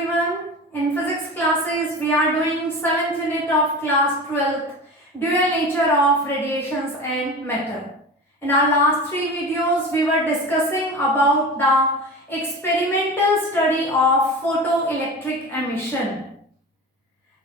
everyone. In physics classes, we are doing 7th unit of class 12th, dual nature of radiations and matter. In our last 3 videos, we were discussing about the experimental study of photoelectric emission.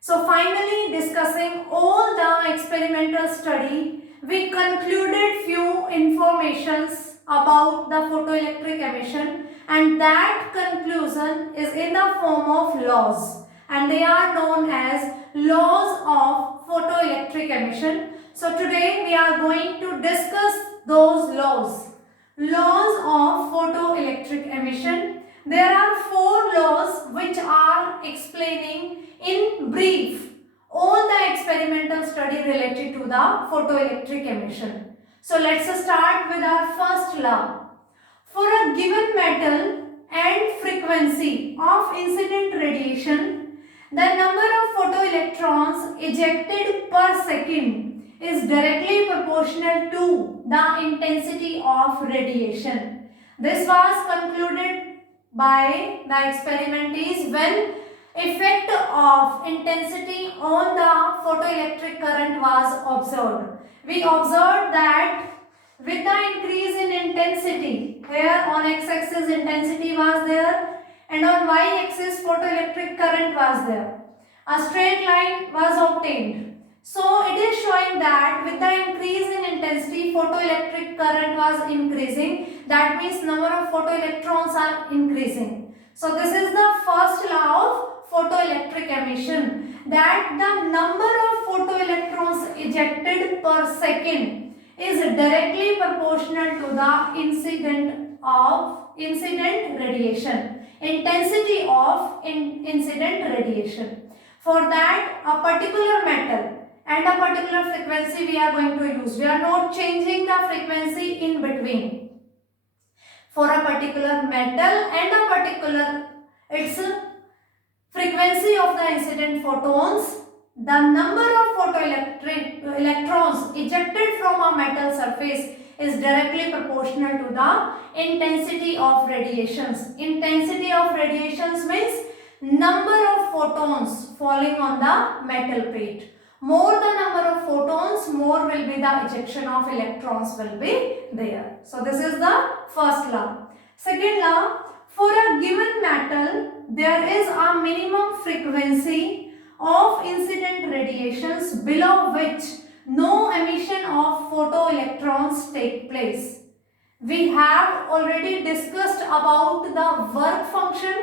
So finally, discussing all the experimental study, we concluded few informations about the photoelectric emission, and that conclusion is in the form of laws, and they are known as laws of photoelectric emission. So today we are going to discuss those laws. Laws of photoelectric emission. There are 4 laws which are explaining in brief all the experimental study related to the photoelectric emission. So let's start with our first law. For a given metal and frequency of incident radiation, the number of photoelectrons ejected per second is directly proportional to the intensity of radiation. This was concluded by the experiment is when effect of intensity on the photoelectric current was observed. We observed that with the increase in intensity, here on x-axis intensity was there and on y-axis photoelectric current was there. A straight line was obtained. So it is showing that with the increase in intensity, photoelectric current was increasing. That means number of photoelectrons are increasing. So this is the first law of photoelectric emission, that the number of photoelectrons ejected per second is directly proportional to the incident radiation, intensity of incident radiation. For that, a particular metal and a particular frequency we are going to use. We are not changing the frequency in between. For a particular metal and a particular its frequency of the incident photons, the number of electrons ejected from a metal surface is directly proportional to the intensity of radiations. Intensity of radiations means number of photons falling on the metal plate. More the number of photons, more will be the ejection of electrons will be there. So this is the first law. Second law, for a given metal, there is a minimum frequency of incident radiations below which no emission of photoelectrons take place. We have already discussed about the work function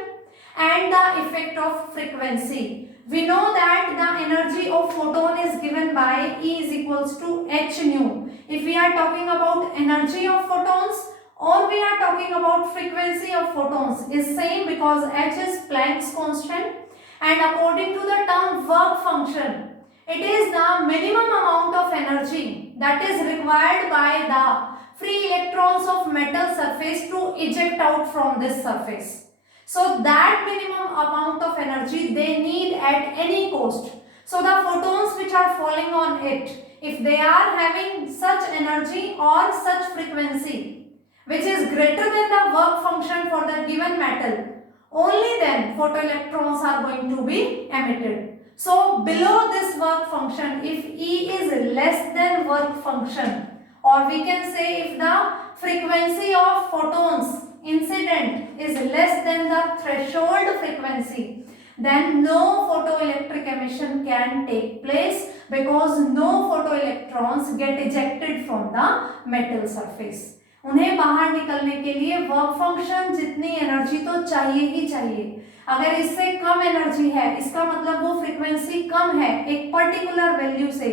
and the effect of frequency. We know that the energy of photon is given by E is equals to h nu. If we are talking about energy of photons or we are talking about frequency of photons is same, because h is Planck's constant, and according to the term work function, it is the minimum amount of energy that is required by the free electrons of metal surface to eject out from this surface. So that minimum amount of energy they need at any cost. So the photons which are falling on it, if they are having such energy or such frequency which is greater than the work function for the given metal, only then photoelectrons are going to be emitted. So below this work function, if E is less than work function, or we can say if the frequency of photons incident is less than the threshold frequency, then no photoelectric emission can take place, because no photoelectrons get ejected from the metal surface. उन्हें बाहर निकलने के लिए work function जितनी energy तो चाहिए ही चाहिए. अगर इससे कम एनर्जी है, इसका मतलब वो फ्रीक्वेंसी कम है एक पर्टिकुलर वैल्यू से,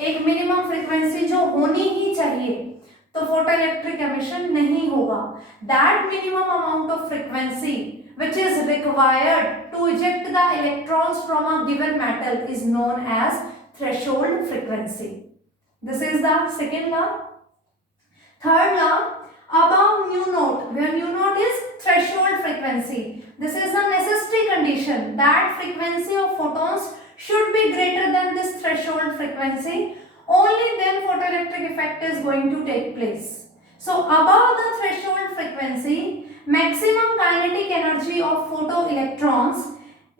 एक मिनिमम फ्रीक्वेंसी जो होनी ही चाहिए, तो फोटोइलेक्ट्रिक एमिशन नहीं होगा. That minimum amount of frequency which is required to eject the electrons from a given metal is known as threshold frequency. This is the second law. Third law, above mu naught, where mu naught is threshold frequency. This is a necessary condition that frequency of photons should be greater than this threshold frequency. Only then photoelectric effect is going to take place. So above the threshold frequency, maximum kinetic energy of photoelectrons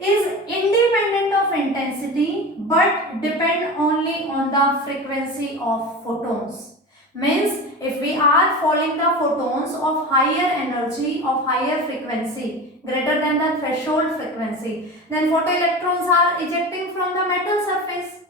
is independent of intensity but depend only on the frequency of photons. Means if we are following the photons of higher energy, of higher frequency, greater than the threshold frequency, then photoelectrons are ejecting from the metal surface.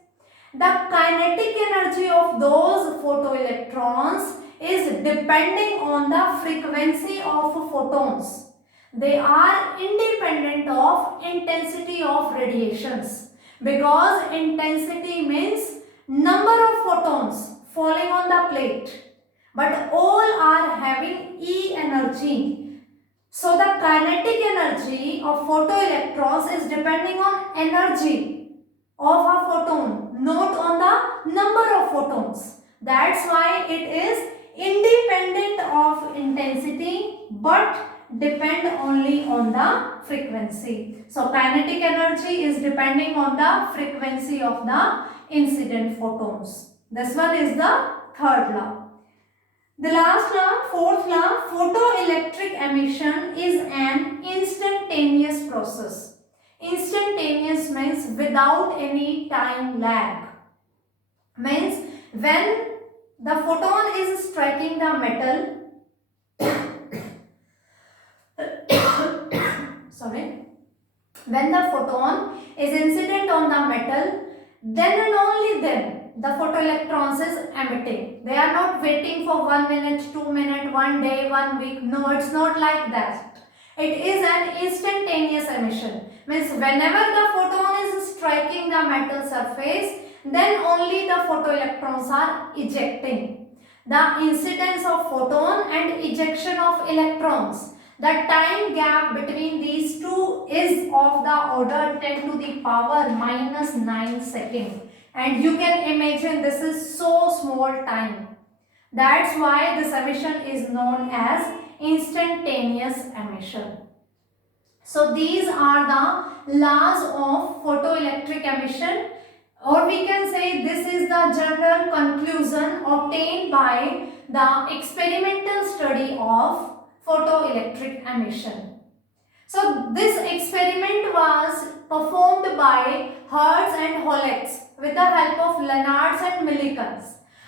The kinetic energy of those photoelectrons is depending on the frequency of photons. They are independent of intensity of radiations, because intensity means number of photons falling on the plate, but all are having E energy. So the kinetic energy of photoelectrons is depending on energy of a photon, not on the number of photons. That's why it is independent of intensity but depend only on the frequency. So kinetic energy is depending on the frequency of the incident photons. This one is the third law. The last law, fourth law, photoelectric emission is an instantaneous process. Instantaneous means without any time lag. Means when the photon is striking the metal, sorry, when the photon is incident on the metal, then and only then the photoelectrons is emitting. They are not waiting for 1 minute, 2 minutes, 1 day, 1 week. No, it's not like that. It is an instantaneous emission. Means whenever the photon is striking the metal surface, then only the photoelectrons are ejecting. The incidence of photon and ejection of electrons, the time gap between these two is of the order 10 to the power minus 9 seconds. And you can imagine this is so small time. That's why this emission is known as instantaneous emission. So these are the laws of photoelectric emission, or we can say this is the general conclusion obtained by the experimental study of photoelectric emission. So this experiment was performed by Hertz and Hollex with the help of Lenards and Millikan.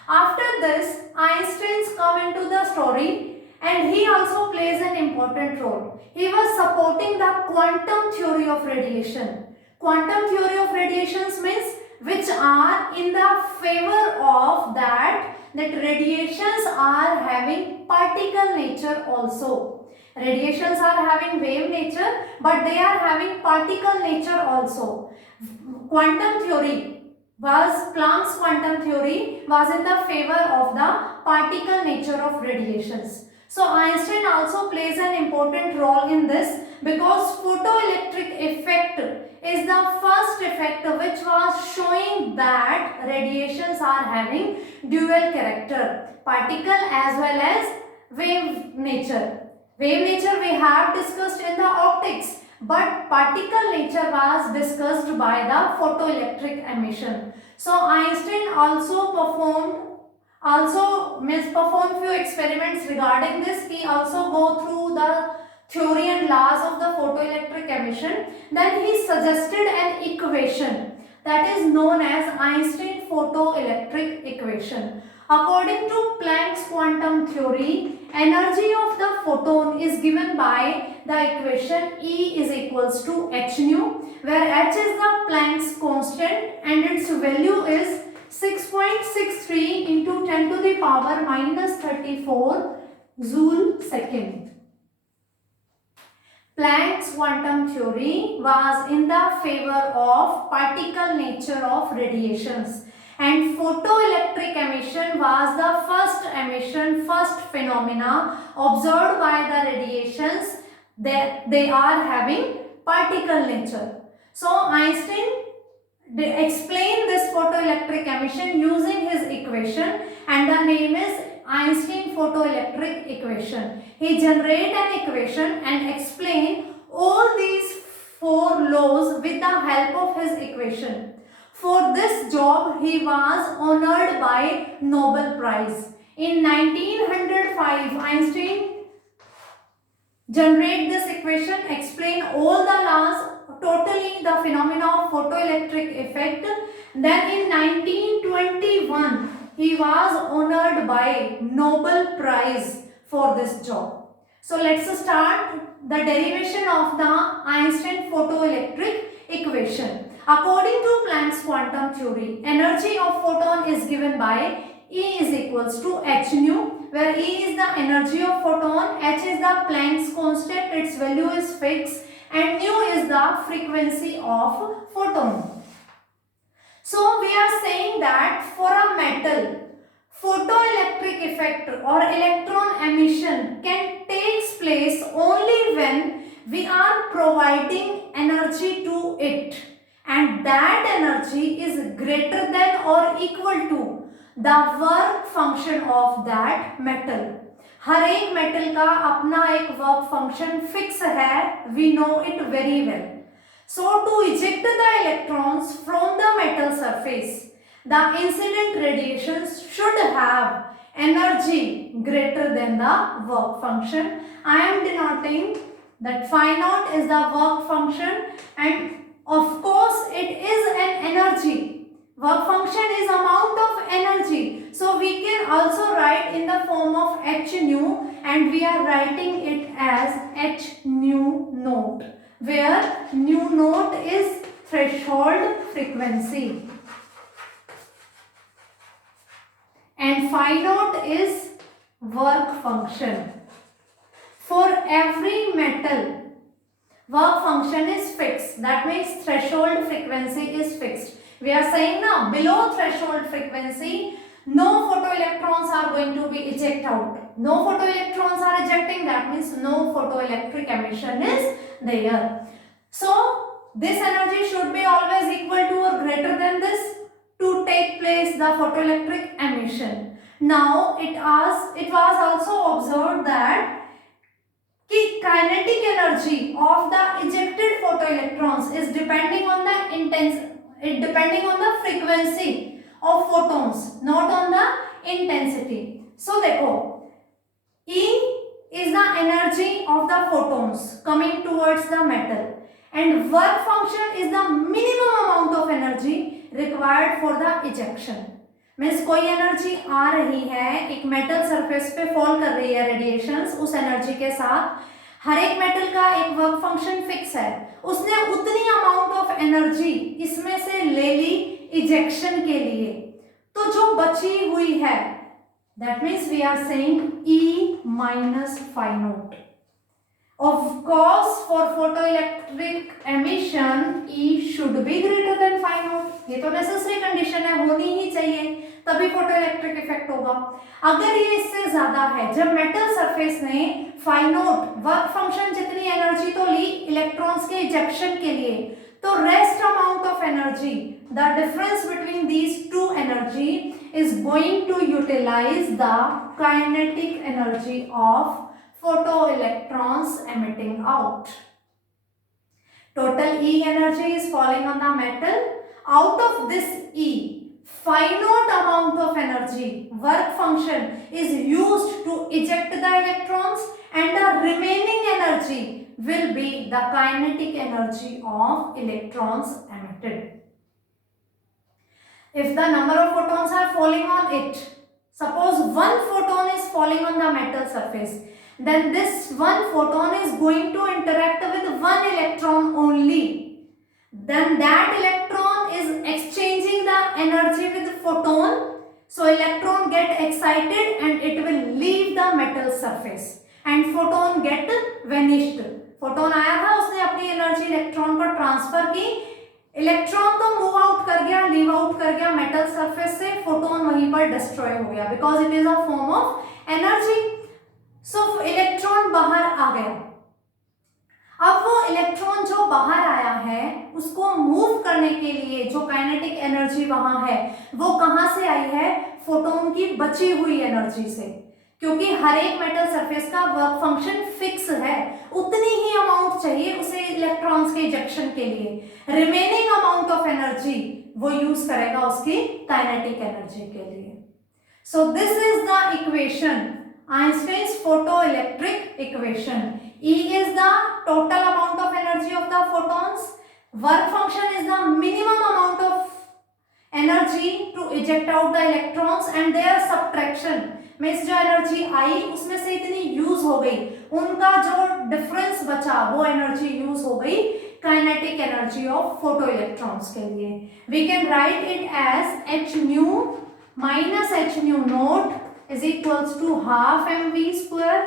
After this, Einstein's come into the story, and he also plays an important role. He was supporting the quantum theory of radiation. Quantum theory of radiations means which are in the favor of that radiations are having particle nature also. Radiations are having wave nature, but they are having particle nature also. Quantum theory was, Planck's quantum theory was in the favor of the particle nature of radiations. So Einstein also plays an important role in this, because photoelectric effect is the first effect which was showing that radiations are having dual character, particle as well as wave nature. Wave nature we have discussed in the optics, but particle nature was discussed by the photoelectric emission. So Einstein also performed few experiments regarding this. He also go through the theory and laws of the photoelectric emission. Then he suggested an equation that is known as Einstein photoelectric equation. According to Planck's quantum theory, energy of the photon is given by the equation E is equals to h nu, where h is the Planck's constant and its value is 6.63 into 10 to the power minus 34 joule second. Planck's quantum theory was in the favor of particle nature of radiations, and photoelectric emission was the first phenomena observed by the radiations that they are having particle nature. So Einstein explained this photoelectric emission using his equation, and the name is Einstein photoelectric equation. He generated an equation and explained all these four laws with the help of his equation. For this job, he was honored by Nobel Prize. In 1905, Einstein Generate this equation, explain all the laws, totally the phenomena of photoelectric effect. Then in 1921, he was honored by Nobel Prize for this job. So let's start the derivation of the Einstein photoelectric equation. According to Planck's quantum theory, energy of photon is given by E is equals to h nu, where E is the energy of photon, h is the Planck's constant, its value is fixed, and nu is the frequency of photon. So we are saying that for a metal, photoelectric effect or electron emission can take place only when we are providing energy to it, and that energy is greater than or equal to the work function of that metal. हर एक metal का अपना एक work function fix है, we know it very well. So to eject the electrons from the metal surface, the incident radiations should have energy greater than the work function. I am denoting that phi naught is the work function, and of course it is an energy. Work function is amount of energy. So we can also write in the form of h nu, and we are writing it as h nu naught, where nu naught is threshold frequency and phi naught is work function. For every metal, work function is fixed. That means threshold frequency is fixed. We are saying now below threshold frequency, no photoelectrons are going to be eject out. No photoelectrons are ejecting. That means no photoelectric emission is there. So this energy should be always equal to or greater than this to take place the photoelectric emission. Now it was also observed that kinetic energy of the ejected photoelectrons is depending on the frequency of photons, not on the intensity. So देखो, E is the energy of the photons coming towards the metal, and work function is the minimum amount of energy required for the ejection. Means कोई energy आ रही है, एक metal surface पे fall कर रही है radiations, उस एनर्जी के साथ हर एक मेटल का एक वर्क फंक्शन फिक्स है, उसने उतनी अमाउंट ऑफ एनर्जी इसमें से ले ली इजेक्शन के लिए, तो जो बची हुई है that means we are saying E minus phi naught. Of course, for photoelectric emission, E should be greater than phi naught. ये तो नेसेसरी कंडीशन है, होनी ही चाहिए, तभी फोटोइलेक्ट्रिक इफेक्ट होगा. अगर ये इससे ज्यादा है, जब मेटल सरफेस ने phi naught वर्क फंक्शन जितनी एनर्जी तो ली इलेक्ट्रॉन्स के इजेक्शन के लिए, तो rest amount of energy, the difference between these two energy is going to utilise the kinetic energy of photoelectrons emitting out. Total E energy is falling on the metal. Out of this E, phi naught amount of energy, work function, is used to eject the electrons, and the remaining energy will be the kinetic energy of electrons emitted. If the number of photons are falling on it, suppose one photon is falling on the metal surface, then this one photon is going to interact with one electron only. Then that electron is exchanging the energy with the photon. So electron get excited and it will leave the metal surface and photon get vanished. Photon आया था, उसने अपनी energy electron पर transfer की, electron तो move out कर गया, leave out कर गया मेटल सरफेस से, फोटोन वहीं पर डिस्ट्रॉय हो गया because it is a form of energy. So electron बाहर आ गया. अब वो इलेक्ट्रॉन जो बाहर आया है उसको मूव करने के लिए जो काइनेटिक एनर्जी वहां है वो कहां से आई है? फोटोन की बची हुई एनर्जी से, क्योंकि हर एक मेटल सरफेस का वर्क फंक्शन फिक्स है, उतनी ही अमाउंट चाहिए उसे इलेक्ट्रॉन्स के इजेक्शन के लिए. रिमेनिंग अमाउंट ऑफ एनर्जी वो यूज करेगा उसकी काइनेटिक एनर्जी के लिए. So this is the equation, Einstein's photoelectric equation. E is the total amount of energy of the photons. Work function is the minimum amount of energy to eject out the electrons and their subtraction means जो energy आई उसमें से इतनी use हो गई, उनका जो difference बचा वो एनर्जी यूज हो गई kinetic energy of photo electrons के लिए. We can write it as h nu minus h nu naught is equals to half m v square,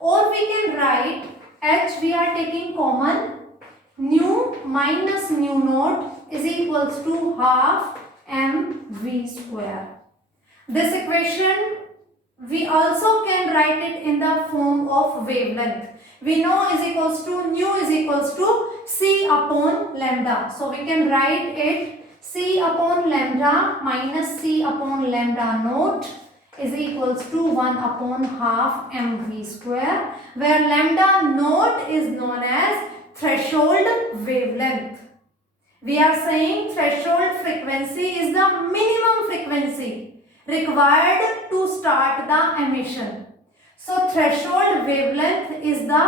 और we can write h we are taking common nu minus nu naught is equals to half mv square. This equation we also can write it in the form of wavelength. We know is equals to nu is equals to c upon lambda. So we can write it c upon lambda minus c upon lambda naught is equals to 1 upon half mv square, where lambda naught is known as threshold wavelength. We are saying threshold frequency is the minimum frequency required to start the emission. So threshold wavelength is the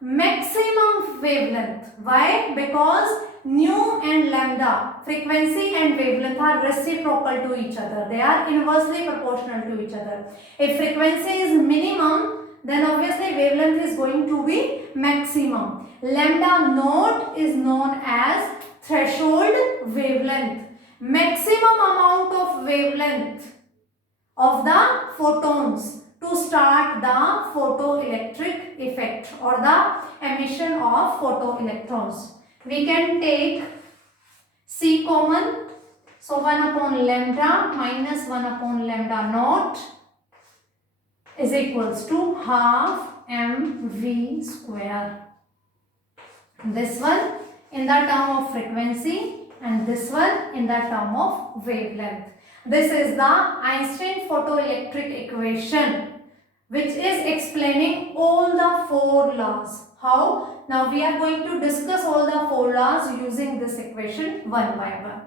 maximum wavelength. Why? Because nu and lambda, frequency and wavelength, are reciprocal to each other. They are inversely proportional to each other. If frequency is minimum, then obviously wavelength is going to be maximum. Lambda naught is known as threshold wavelength, maximum amount of wavelength of the photons to start the photoelectric effect or the emission of photoelectrons. We can take C common, so 1 upon lambda minus 1 upon lambda naught is equals to half mv square. This one in the term of frequency and this one in the term of wavelength. This is the Einstein photoelectric equation which is explaining all the 4 laws. How? Now we are going to discuss all the 4 laws using this equation one by one.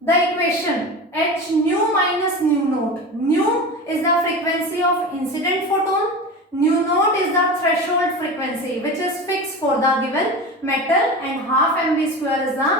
The equation h nu minus nu naught. Nu is the frequency of incident photon. Nu naught is the threshold frequency which is fixed for the given metal, and half mv square is the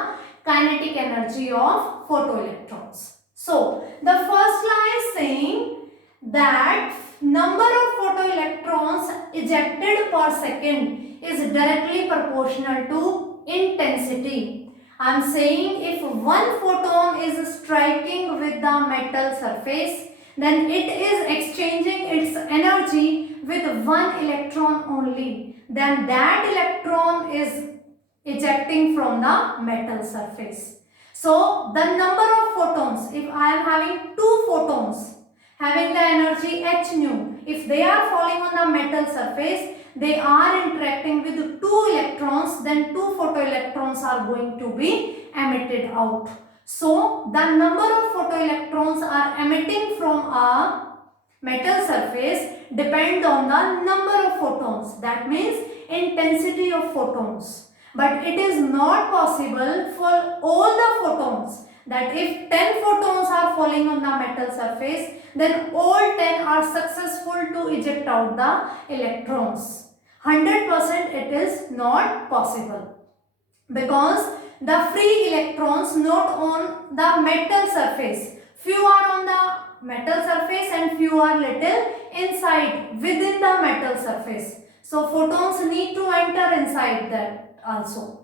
kinetic energy of photoelectrons. So the first law is saying that number of photoelectrons ejected per second is directly proportional to intensity. I am saying if one photon is striking with the metal surface, then it is exchanging its energy with one electron only. Then that electron is ejecting from the metal surface. So the number of photons, if I am having 2 photons having the energy h nu, if they are falling on the metal surface, they are interacting with 2 electrons, then 2 photoelectrons are going to be emitted out. So the number of photoelectrons are emitting from a metal surface depend on the number of photons, that means intensity of photons. But it is not possible for all the photons, that if 10 photons are falling on the metal surface, then all 10 are successful to eject out the electrons. 100% it is not possible, because the free electrons not on the metal surface, few are on the metal surface and few are little inside within the metal surface. So photons need to enter inside that also.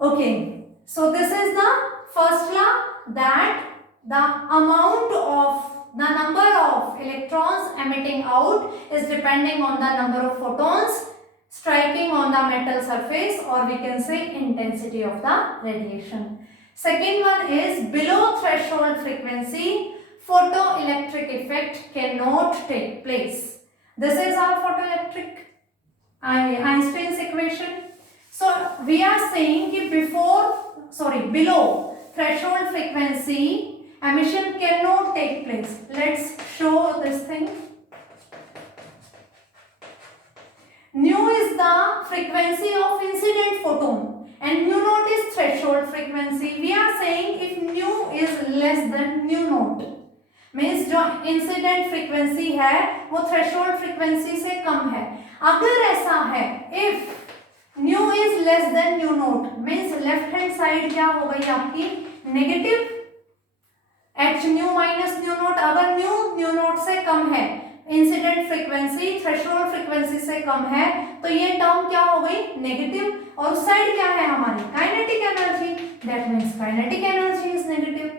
Okay, so this is the first law, that the amount of the number of electrons emitting out is depending on the number of photons striking on the metal surface, or we can say intensity of the radiation. Second one is below threshold frequency, photoelectric effect cannot take place. This is our photoelectric Einstein's equation. So we are saying that below threshold frequency emission cannot take place. Let's show this thing. Nu is the frequency of incident photon and nu naught is threshold frequency. We are saying if nu is less than nu naught, means जो incident frequency है वो threshold frequency से कम है। अगर ऐसा है, if new is less than nu naught, means left hand side क्या हो गई आपकी negative, H nu minus nu not. अगर न्यू न्यू नॉट से कम है, इंसिडेंट फ्रीक्वेंसी थ्रेशोल्ड फ्रीक्वेंसी से कम है, तो ये टर्म क्या हो गई नेगेटिव, और उस साइड क्या है हमारी kinetic energy, that means kinetic energy is negative.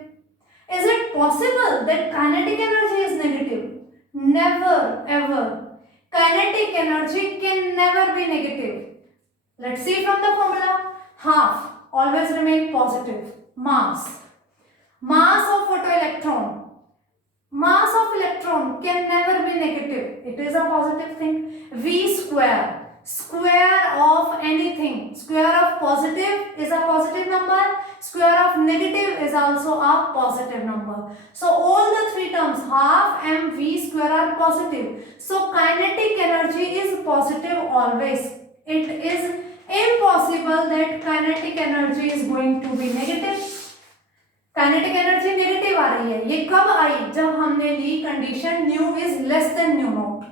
Is it possible that kinetic energy is negative? Never ever. Kinetic energy can never be negative. Let's see from the formula. Half always remain positive. Mass. Mass of photoelectron. Mass of electron can never be negative. It is a positive thing. V square. Square of anything. Square of positive is a positive number. Square of negative is also a positive number. So all the three terms half and v square are positive. So kinetic energy is positive always. It is impossible that kinetic energy is going to be negative. Kinetic energy negative आ रही है, ये कब आई, जब हमने ली condition nu is less than nu naught.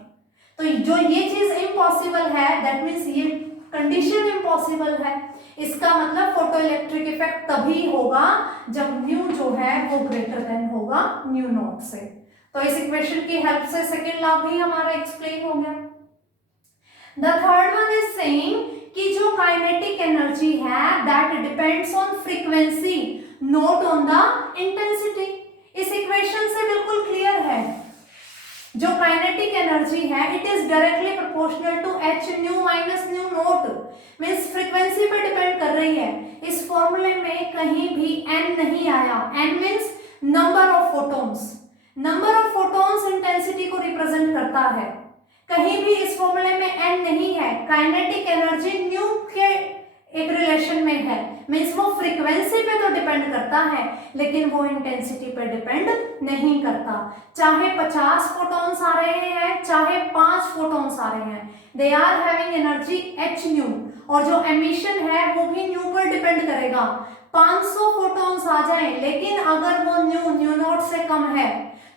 तो जो ये चीज इम्पॉसिबल है, दैट मीन्स ये कंडीशन इम्पॉसिबल है। इसका मतलब फोटो इलेक्ट्रिक इफेक्ट तभी होगा जब न्यू जो है वो ग्रेटर देन होगा न्यू नॉट से। तो इस इक्वेशन की हेल्प से सेकेंड लॉ भी हमारा एक्सप्लेन हो गया। The third one is saying कि जो काइनेटिक एनर्जी है that depends on frequency not on the intensity. इस इक्वेशन से बिल्कुल क्लियर है, जो काइनेटिक एनर्जी है it is directly proportional to h nu minus nu naught, means frequency पे डिपेंड कर रही है। इस फॉर्मूले में कहीं भी n नहीं आया, n means number of photons. Number of photons intensity को रिप्रेजेंट करता है, कहीं भी इस फॉर्मूले में n नहीं है। काइनेटिक एनर्जी न्यू के एक रिलेशन में है, मीन्स वो फ्रीक्वेंसी पे तो डिपेंड करता है लेकिन वो इंटेंसिटी पे डिपेंड नहीं करता। चाहे 50 फोटॉन्स आ रहे हैं चाहे 5 फोटॉन्स आ रहे हैं, they are having energy h nu, और जो एमिशन है वो भी न्यू पर डिपेंड करेगा। 500 फोटॉन्स आ जाए लेकिन अगर वो न्यू नॉट से कम है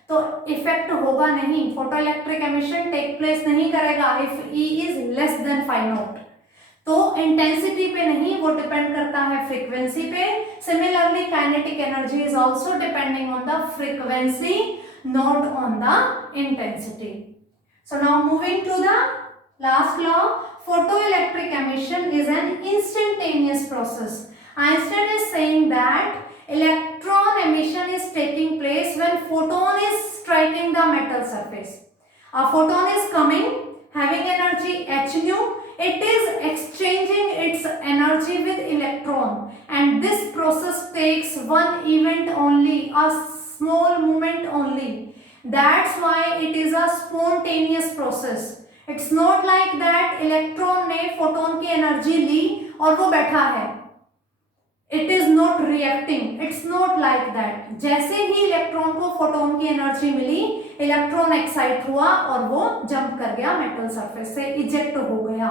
तो इफेक्ट होगा नहीं, photo electric emission take place नहीं करेगा if e is less than 5 naught. तो इंटेंसिटी पे नहीं, वो डिपेंड करता है फ्रीक्वेंसी पे। Similarly kinetic energy is also depending on the frequency not on the intensity. So now moving to the last law, photoelectric emission is an instantaneous process. Einstein is saying that electron emission is taking place when photon is striking the metal surface. A photon is coming having energy h nu, it is exchanging its energy with electron, and this process takes one event only, a small movement only. That's why it is a spontaneous process. It's not like that electron ने photon की energy ली और वो बैठा है, it is not reacting, it's not like that. जैसे ही electron को photon की energy मिली, electron excite हुआ और वो जंप कर गया मेटल सरफेस से, इजेक्ट हो गया।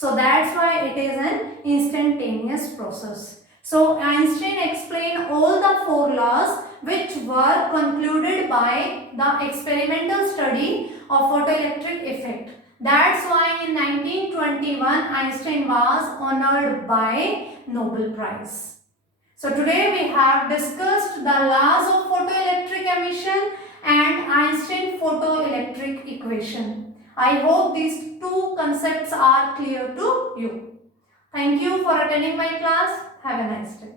So that's why it is an instantaneous process. So Einstein explained all the 4 laws which were concluded by the experimental study of photoelectric effect. That's why in 1921 Einstein was honored by Nobel Prize. So today we have discussed the laws of photoelectric emission and Einstein photoelectric equation. I hope these 2 concepts are clear to you. Thank you for attending my class. Have a nice day.